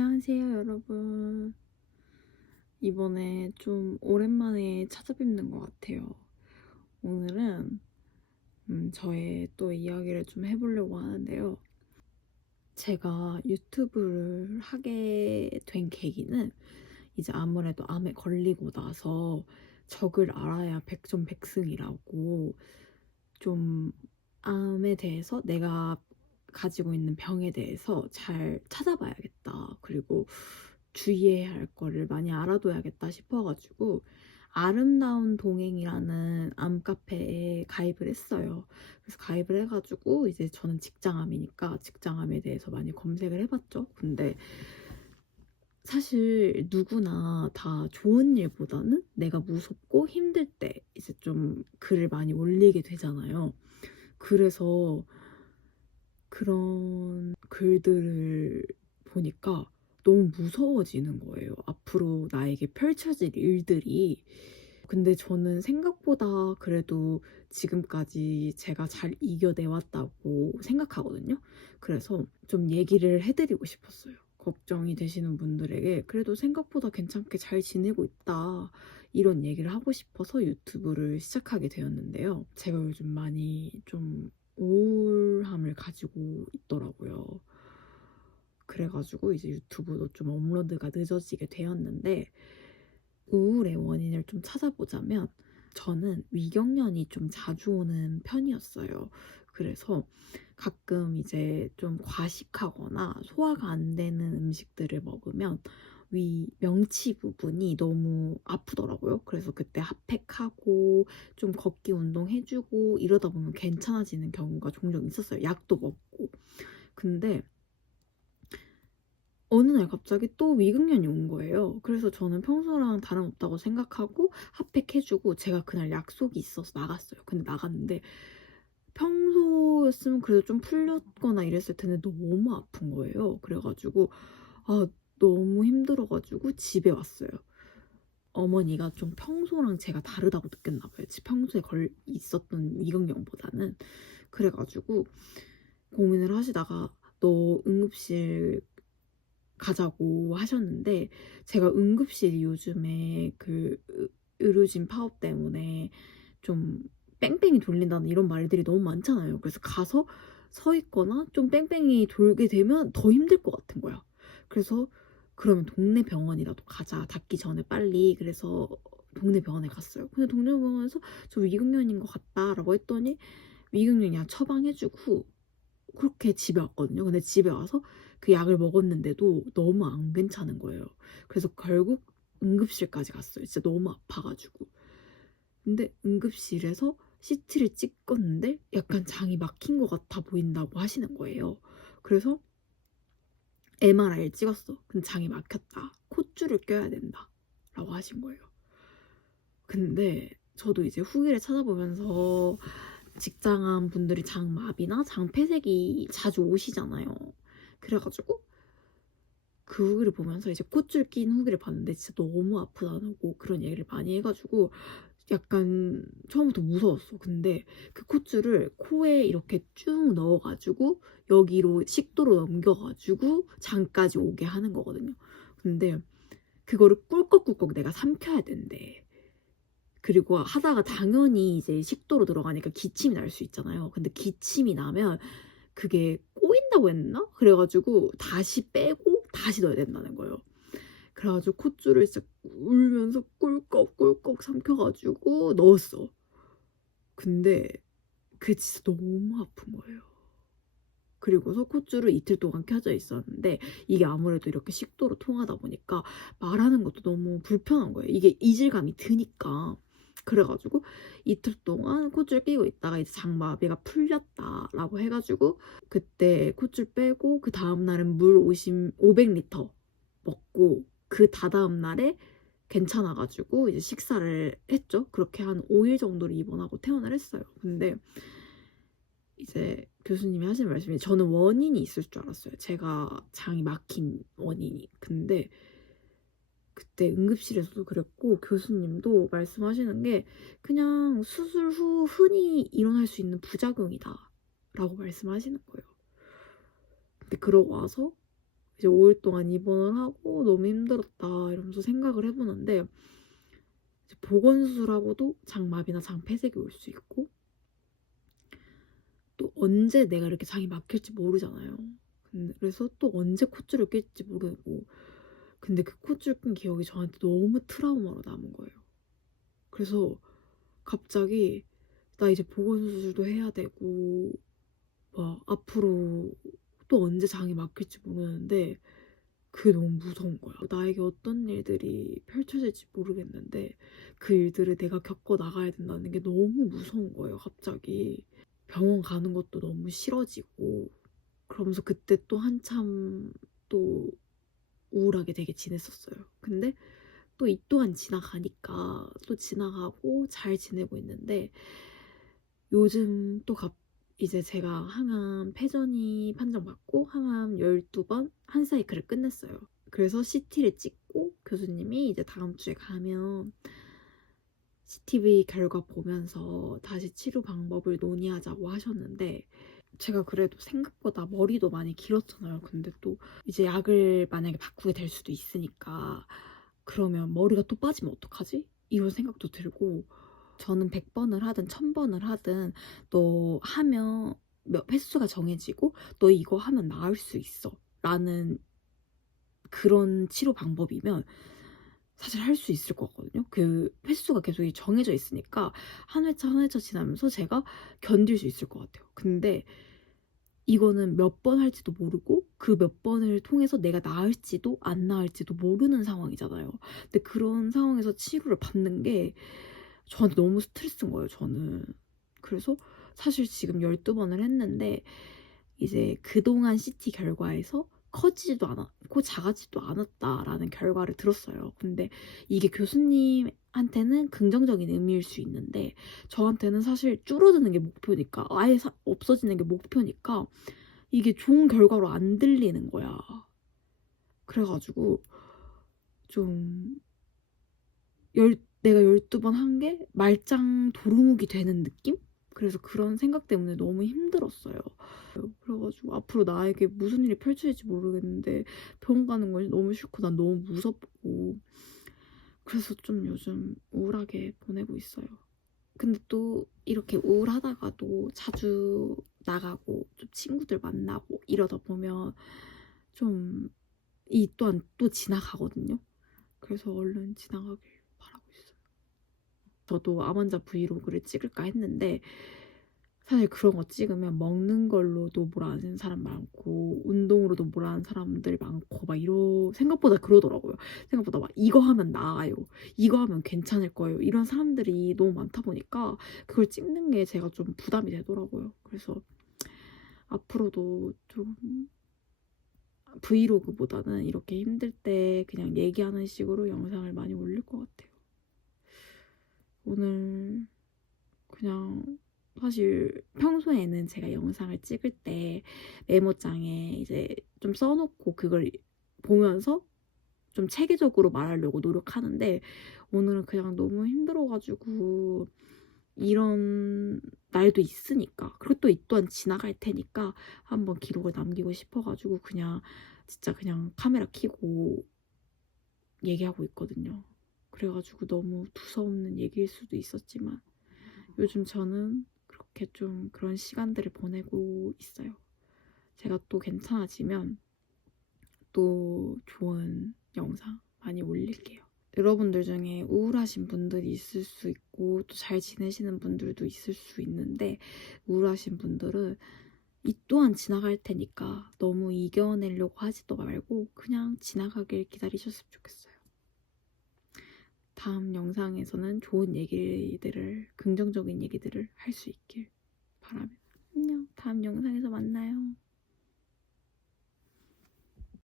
안녕하세요, 여러분. 이번에 좀 오랜만에 찾아뵙는 것 같아요. 오늘은 음, 저의 또 이야기를 좀 해보려고 하는데요. 제가 유튜브를 하게 된 계기는 이제 아무래도 암에 걸리고 나서 적을 알아야 백전백승이라고 좀 암에 대해서 내가 가지고 있는 병에 대해서 잘 찾아봐야겠다. 그리고 주의해야 할 거를 많이 알아둬야겠다 싶어가지고 아름다운 동행이라는 암카페에 가입을 했어요. 그래서 가입을 해가지고 이제 저는 직장암이니까 직장암에 대해서 많이 검색을 해봤죠. 근데 사실 누구나 다 좋은 일보다는 내가 무섭고 힘들 때 이제 좀 글을 많이 올리게 되잖아요. 그래서 그런 글들을 보니까 너무 무서워지는 거예요. 앞으로 나에게 펼쳐질 일들이. 근데 저는 생각보다 그래도 지금까지 제가 잘 이겨내왔다고 생각하거든요. 그래서 좀 얘기를 해드리고 싶었어요. 걱정이 되시는 분들에게 그래도 생각보다 괜찮게 잘 지내고 있다. 이런 얘기를 하고 싶어서 유튜브를 시작하게 되었는데요. 제가 요즘 많이 좀 우울함을 가지고 있더라고요. 그래가지고 이제 유튜브도 좀 업로드가 늦어지게 되었는데 우울의 원인을 좀 찾아보자면 저는 위경련이 좀 자주 오는 편이었어요. 그래서 가끔 이제 좀 과식하거나 소화가 안 되는 음식들을 먹으면 위 명치 부분이 너무 아프더라고요. 그래서 그때 핫팩하고 좀 걷기 운동 해주고 이러다 보면 괜찮아지는 경우가 종종 있었어요. 약도 먹고. 근데 어느 날 갑자기 또 위경련이 온 거예요. 그래서 저는 평소랑 다름없다고 생각하고 핫팩 해주고 제가 그날 약속이 있어서 나갔어요. 근데 나갔는데 평소였으면 그래도 좀 풀렸거나 이랬을 텐데 너무 아픈 거예요. 그래가지고 아 너무 힘들어가지고 집에 왔어요. 어머니가 좀 평소랑 제가 다르다고 느꼈나 봐요. 평소에 걸 있었던 위경련보다는 그래가지고 고민을 하시다가 너 응급실 가자고 하셨는데 제가 응급실이 요즘에 그 의료진 파업 때문에 좀 뺑뺑이 돌린다는 이런 말들이 너무 많잖아요. 그래서 가서 서 있거나 좀 뺑뺑이 돌게 되면 더 힘들 것 같은 거야. 그래서 그러면 동네 병원이라도 가자. 닫기 전에 빨리. 그래서 동네 병원에 갔어요. 근데 동네 병원에서 저 위경련인 것 같다라고 했더니 위경련 약 처방해주고 그렇게 집에 왔거든요. 근데 집에 와서 그 약을 먹었는데도 너무 안 괜찮은 거예요. 그래서 결국 응급실까지 갔어요. 진짜 너무 아파가지고. 근데 응급실에서 CT를 찍었는데 약간 장이 막힌 것 같아 보인다고 하시는 거예요. 그래서 MRI를 찍었어. 근데 장이 막혔다. 콧줄을 껴야 된다. 라고 하신 거예요. 근데 저도 이제 후기를 찾아보면서 직장암 분들이 장마비나 장폐색이 자주 오시잖아요. 그래가지고 그 후기를 보면서 이제 콧줄 낀 후기를 봤는데 진짜 너무 아프다고 그런 얘기를 많이 해가지고 약간 처음부터 무서웠어. 근데 그 콧줄을 코에 이렇게 쭉 넣어가지고 여기로 식도로 넘겨가지고 장까지 오게 하는 거거든요. 근데 그거를 꿀꺽꿀꺽 내가 삼켜야 된대. 그리고 하다가 당연히 이제 식도로 들어가니까 기침이 날 수 있잖아요. 근데 기침이 나면 그게 꼬인다고 했나? 그래가지고 다시 빼고 다시 넣어야 된다는 거예요. 그래가지고 콧줄을 진짜 울면서 꿀꺽꿀꺽 삼켜가지고 넣었어. 근데 그게 진짜 너무 아픈 거예요. 그리고서 콧줄을 이틀 동안 켜져 있었는데 이게 아무래도 이렇게 식도로 통하다 보니까 말하는 것도 너무 불편한 거예요. 이게 이질감이 드니까. 그래가지고 이틀 동안 콧줄 끼고 있다가 이제 장마비가 풀렸다라고 해가지고 그때 콧줄 빼고 그 다음날은 물 50, 500리터 먹고 그 다다음 날에 괜찮아가지고 이제 식사를 했죠. 그렇게 한 5일 정도를 입원하고 퇴원을 했어요. 근데 이제 교수님이 하신 말씀이 저는 원인이 있을 줄 알았어요. 제가 장이 막힌 원인이. 근데 그때 응급실에서도 그랬고 교수님도 말씀하시는 게 그냥 수술 후 흔히 일어날 수 있는 부작용이다 라고 말씀하시는 거예요. 근데 그러고 와서 이제 5일 동안 입원을 하고 너무 힘들었다 이러면서 생각을 해보는데 이제 보건수술하고도 장마비나 장폐색이 올 수 있고 또 언제 내가 이렇게 장이 막힐지 모르잖아요. 그래서 또 언제 콧줄을 낄지 모르고 근데 그 콧줄 낀 기억이 저한테 너무 트라우마로 남은 거예요. 그래서 갑자기 나 이제 보건수술도 해야 되고 막 앞으로 또 언제 장이 막힐지 모르는데 그게 너무 무서운 거야. 나에게 어떤 일들이 펼쳐질지 모르겠는데 그 일들을 내가 겪어 나가야 된다는 게 너무 무서운 거예요. 갑자기 병원 가는 것도 너무 싫어지고 그러면서 그때 또 한참 또 우울하게 되게 지냈었어요. 근데 또 이 또한 지나가니까 또 지나가고 잘 지내고 있는데 요즘 또 갑, 이제 제가 항암 폐전이 판정받고 항암 12번 한 사이클을 끝냈어요. 그래서 CT를 찍고 교수님이 이제 다음 주에 가면 CTV 결과 보면서 다시 치료 방법을 논의하자고 하셨는데 제가 그래도 생각보다 머리도 많이 길었잖아요. 근데 또 이제 약을 만약에 바꾸게 될 수도 있으니까 그러면 머리가 또 빠지면 어떡하지? 이런 생각도 들고 저는 100번을 하든 1000번을 하든 너 하면 몇 횟수가 정해지고 너 이거 하면 나을 수 있어 라는 그런 치료 방법이면 사실 할 수 있을 것 같거든요. 그 횟수가 계속 정해져 있으니까 한 회차 한 회차 지나면서 제가 견딜 수 있을 것 같아요. 근데 이거는 몇 번 할지도 모르고 그 몇 번을 통해서 내가 나을지도 안 나을지도 모르는 상황이잖아요. 근데 그런 상황에서 치료를 받는 게 저한테 너무 스트레스인 거예요, 저는. 그래서 사실 지금 12번을 했는데 이제 그동안 CT 결과에서 커지지도 않았고 작아지지도 않았다라는 결과를 들었어요. 근데 이게 교수님한테는 긍정적인 의미일 수 있는데 저한테는 사실 줄어드는 게 목표니까 아예 사, 없어지는 게 목표니까 이게 좋은 결과로 안 들리는 거야. 그래가지고 좀 열, 내가 12번 한 게 말짱 도루묵이 되는 느낌? 그래서 그런 생각 때문에 너무 힘들었어요. 그래가지고 앞으로 나에게 무슨 일이 펼쳐질지 모르겠는데 병원 가는 건 너무 싫고 난 너무 무섭고 그래서 좀 요즘 우울하게 보내고 있어요. 근데 또 이렇게 우울하다가도 자주 나가고 좀 친구들 만나고 이러다 보면 좀 이 또한 또 지나가거든요. 그래서 얼른 지나가길. 저도 암환자 브이로그를 찍을까 했는데 사실 그런 거 찍으면 먹는 걸로도 뭘 아는 사람 많고 운동으로도 뭘 아는 사람들 많고 막 이러 생각보다 그러더라고요. 생각보다 막 이거 하면 나아요. 이거 하면 괜찮을 거예요. 이런 사람들이 너무 많다 보니까 그걸 찍는 게 제가 좀 부담이 되더라고요. 그래서 앞으로도 좀 브이로그보다는 이렇게 힘들 때 그냥 얘기하는 식으로 영상을 많이 올릴 것 같아요. 오늘 그냥 사실 평소에는 제가 영상을 찍을 때 메모장에 이제 좀 써놓고 그걸 보면서 좀 체계적으로 말하려고 노력하는데 오늘은 그냥 너무 힘들어가지고 이런 날도 있으니까 그리고 또 이 또한 지나갈 테니까 한번 기록을 남기고 싶어가지고 그냥 진짜 그냥 카메라 켜고 얘기하고 있거든요. 그래가지고 너무 두서없는 얘기일 수도 있었지만 요즘 저는 그렇게 좀 그런 시간들을 보내고 있어요. 제가 또 괜찮아지면 또 좋은 영상 많이 올릴게요. 여러분들 중에 우울하신 분들이 있을 수 있고 또 잘 지내시는 분들도 있을 수 있는데 우울하신 분들은 이 또한 지나갈 테니까 너무 이겨내려고 하지도 말고 그냥 지나가길 기다리셨으면 좋겠어요. 다음 영상에서는 좋은 얘기들을 긍정적인 얘기들을 할 수 있길 바라며 안녕 다음 영상에서 만나요.